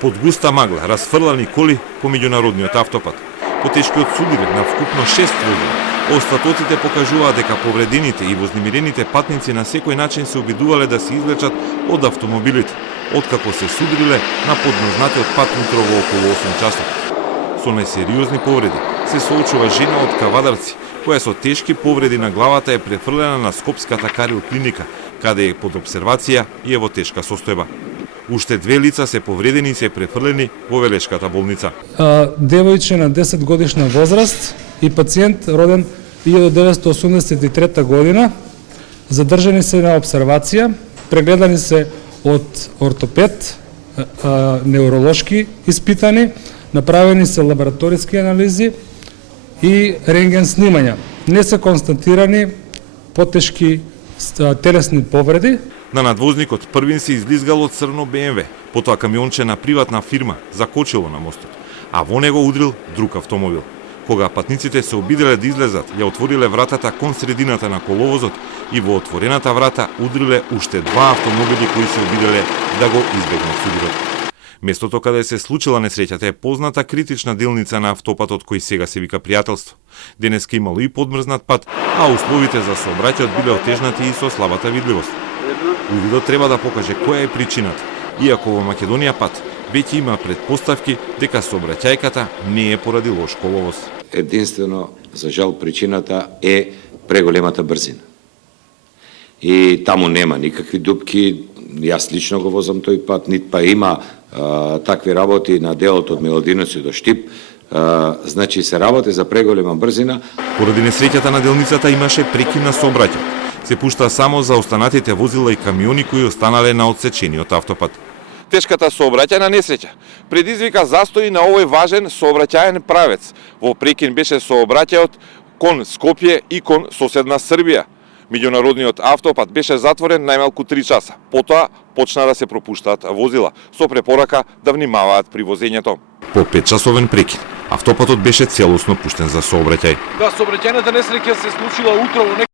Под густа магла расфрлани коли по меѓународниот автопат. Потешкиот судир на вкупно 6 возила. Остатоците покажуваат дека повредените и вознемирените патници на секој начин се обидувале да се излечат од автомобилите, откако се судриле на поднознатиот пат утро во околу 8 часот. Со најсериозни повреди се соочува жена од Кавадарци, која со тешки повреди на главата е префрлена на Скопската Карил клиника, каде е под обсервација и е во тешка состојба. Уште 2 лица се повредени и се префрлени во Велешката болница. Девојче на 10 годишна возраст и пациент роден 1983 година, задржани се на обсервација, прегледани се од ортопед, невролошки испитани, направени се лабораториски анализи и рентген снимања. Не се констатирани потешки телесни повреди. На надвозникот првин се излизгало црно БМВ, потоа камионче на приватна фирма закочило на мостот, а во него удрил друг автомобил. Кога патниците се обиделе да излезат, ја отвориле вратата кон средината на коловозот и во отворената врата удриле уште 2 автомобили кои се обиделе да го избегнат судирот. Местото каде се случила несреќата е позната критична делница на автопатот кој сега се вика Пријателство. Денеска имало и подмрзнат пат, а условите за сообраќајот биле отежнати и со слабата видливост. Увидот треба да покаже која е причината, иако во Македонија пат веќе има предпоставки дека сообраќајката не е поради лош коловоз. Единствено, за жал, причината е преголемата брзина. И таму нема никакви дупки, јас лично го возам тој пат, нит па има такви работи на делот од Милодиноци до Штип, значи се работи за преголема брзина. Поради несреќата на делницата имаше прекин на сообраќај. Се пушта само за останатите возила и камиони кои останале на одсечениот автопат. Тешката сообраќајна несреќа предизвика застои на овој важен сообраќајен правец. Во прекин беше сообраќајот кон Скопје и кон соседна Србија. Меѓународниот автопат беше затворен најмалку 3 часа. Потоа почна да се пропуштаат возила, со препорака да внимаваат при возењето. По 5-часовен прекин, автопатот беше целосно пуштен за сообраќај. Да, сообраќајната несреќа се случила утро во